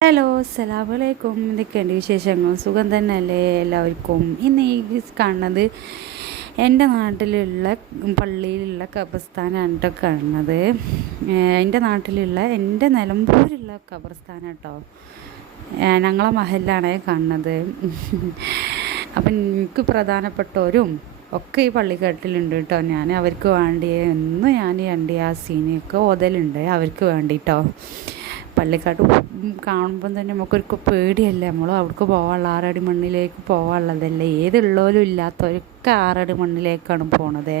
Hello സലാമലൈക്കും എന്തൊക്കെയുണ്ട് വിശേഷങ്ങൾ? സുഖം തന്നെ അല്ലേ എല്ലാവർക്കും? ഇന്ന് ഈ കാണുന്നത് എന്റെ നാട്ടിലുള്ള പള്ളിയിലുള്ള ഖബർസ്ഥാനാണ് കേട്ടോ കാണുന്നത്. എന്റെ നാട്ടിലുള്ള എന്റെ നിലമ്പൂരുള്ള ഖബർസ്ഥാൻ കേട്ടോ ഞങ്ങളെ മഹലിലാണ് കാണുന്നത്. അപ്പം എനിക്ക് പ്രധാനപ്പെട്ടവരും ഒക്കെ ഈ പള്ളിക്കെട്ടിലുണ്ട് കേട്ടോ ഞാൻ അവർക്ക് വേണ്ടി എന്നും ഞാൻ ഈ ആ സീനൊക്കെ ഓതലുണ്ട് അവർക്ക് വേണ്ടിട്ടോ പള്ളിക്കാട്ട് കാണുമ്പം തന്നെ നമുക്കൊരു പേടിയല്ലേ? നമ്മൾ അവിടേക്ക് പോകാനുള്ള ആറടി മണ്ണിലേക്ക് പോകാനുള്ളതല്ലേ ഏതുള്ളവരും ഇല്ലാത്തവരൊക്കെ ആറടി മണ്ണിലേക്കാണ് പോണത്.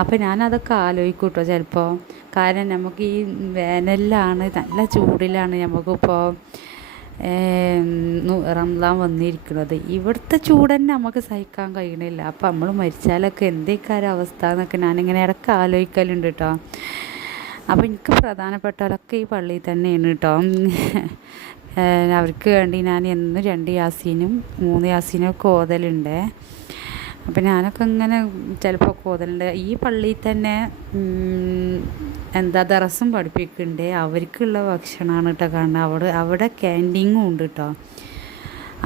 അപ്പം ഞാനതൊക്കെ ആലോചിക്കും കേട്ടോ ചിലപ്പോൾ കാരണം നമുക്ക് ഈ വേനലിലാണ് നല്ല ചൂടിലാണ് നമുക്കിപ്പോൾ റംലാൻ വന്നിരിക്കുന്നത് ഇവിടുത്തെ ചൂട് തന്നെ നമുക്ക് സഹിക്കാൻ കഴിയണില്ല. അപ്പം നമ്മൾ മരിച്ചാലൊക്കെ എന്തേക്കാരവസ്ഥ എന്നൊക്കെ ഞാനിങ്ങനെ ഇടയ്ക്ക് ആലോചിക്കലുണ്ട് കേട്ടോ അപ്പോൾ എനിക്ക് പ്രധാനപ്പെട്ടവരൊക്കെ ഈ പള്ളിയിൽ തന്നെയാണ് കേട്ടോ. അവർക്ക് വേണ്ടി ഞാൻ എന്നും രണ്ട് യാസീനും മൂന്ന് യാസീനും ഒക്കെ ഓതലുണ്ട്. അപ്പം ഞാനൊക്കെ ഇങ്ങനെ ചിലപ്പോൾ ഓതലുണ്ട്. ഈ പള്ളിയിൽ തന്നെ എന്താ ദറസും പഠിപ്പിക്കുന്നുണ്ട്. അവർക്കുള്ള ഭക്ഷണമാണ് കേട്ടോ കാരണം അവിടെ അവിടെ ക്യാന്റീനും ഉണ്ട് കേട്ടോ.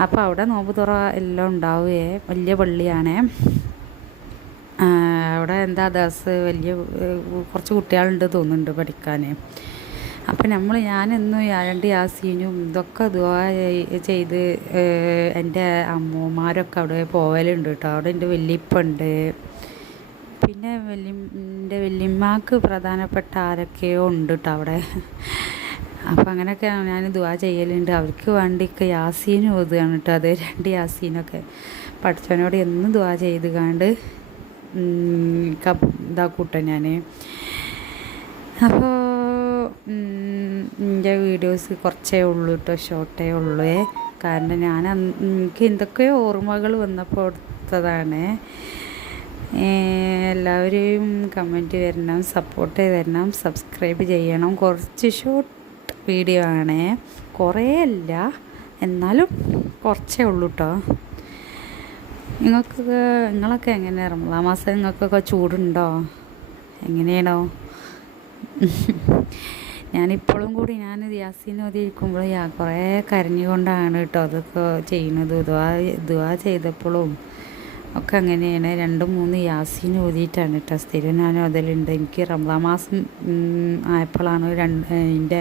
അപ്പോൾ അവിടെ നോമ്പ് തുറ എല്ലാം ഉണ്ടാവുകയെ. വലിയ പള്ളിയാണേ. അവിടെ എന്താ ദാസ് വലിയ കുറച്ച് കുട്ടികളുണ്ട് തോന്നുന്നുണ്ട് പഠിക്കാൻ. അപ്പം നമ്മൾ ഞാനെന്നും രണ്ട് യാസീനും ഇതൊക്കെ ഇതുപോലെ ചെയ്ത് എന്റെ അമ്മമാരൊക്കെ അവിടെ പോവലുണ്ട് കേട്ടോ. അവിടെ എന്റെ വല്യപ്പുണ്ട്. പിന്നെ വല്യ എന്റെ വല്യമ്മക്ക് പ്രധാനപ്പെട്ട ആരൊക്കെയോ ഉണ്ട് കേട്ടോ അവിടെ. അപ്പം അങ്ങനെയൊക്കെ ഞാൻ ദുവാ ചെയ്യലുണ്ട്. അവർക്ക് വേണ്ടിയൊക്കെ യാസീനും ഓതുകയാണ് കേട്ടോ. അത് രണ്ട് യാസീനൊക്കെ പഠിച്ചവനോട് എന്നും ദുവാ ചെയ്ത് കാണ്ട് ഇതാക്കൂട്ടോ ഞാൻ അപ്പോൾ എന്റെ വീഡിയോസ് കുറച്ചേ ഉള്ളൂ കേട്ടോ ഷോർട്ടേ ഉള്ളൂ. കാരണം ഞാൻ എനിക്ക് എന്തൊക്കെയോ ഓർമ്മകൾ വന്നപ്പോൾ എടുത്തതാണ്. എല്ലാവരെയും കമന്റ് തരണം സപ്പോർട്ട് തരണം സബ്സ്ക്രൈബ് ചെയ്യണം. കുറച്ച് ഷോർട്ട് വീഡിയോ ആണ്. കുറേ അല്ല എന്നാലും കുറച്ചേ ഉള്ളൂ കേട്ടോ നിങ്ങൾക്കൊക്കെ നിങ്ങളൊക്കെ എങ്ങനെയാണ് റമദാ മാസം നിങ്ങൾക്കൊക്കെ ചൂടുണ്ടോ? എങ്ങനെയാണോ? ഞാനിപ്പോഴും കൂടി ഞാൻ യാസീൻ ഓതിയിരിക്കുമ്പോൾ യാ കുറേ കരഞ്ഞുകൊണ്ടാണ് കേട്ടോ അതൊക്കെ ചെയ്യുന്നത്. ദുവാ ദുവാ ചെയ്തപ്പോഴും ഒക്കെ അങ്ങനെയാണ്. രണ്ട് മൂന്ന് യാസീൻ ഓതിയിട്ടാണ് കേട്ടോ. സ്ഥിരം ഞാൻ ഓതലുണ്ട്. എനിക്ക് റമദാൻ മാസം ആയപ്പോഴാണ് രണ്ട് എന്റെ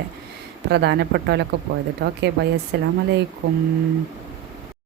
പ്രധാനപ്പെട്ടവരൊക്കെ പോയത് കേട്ടോ. Okay bye. അസ്സലാമലൈക്കും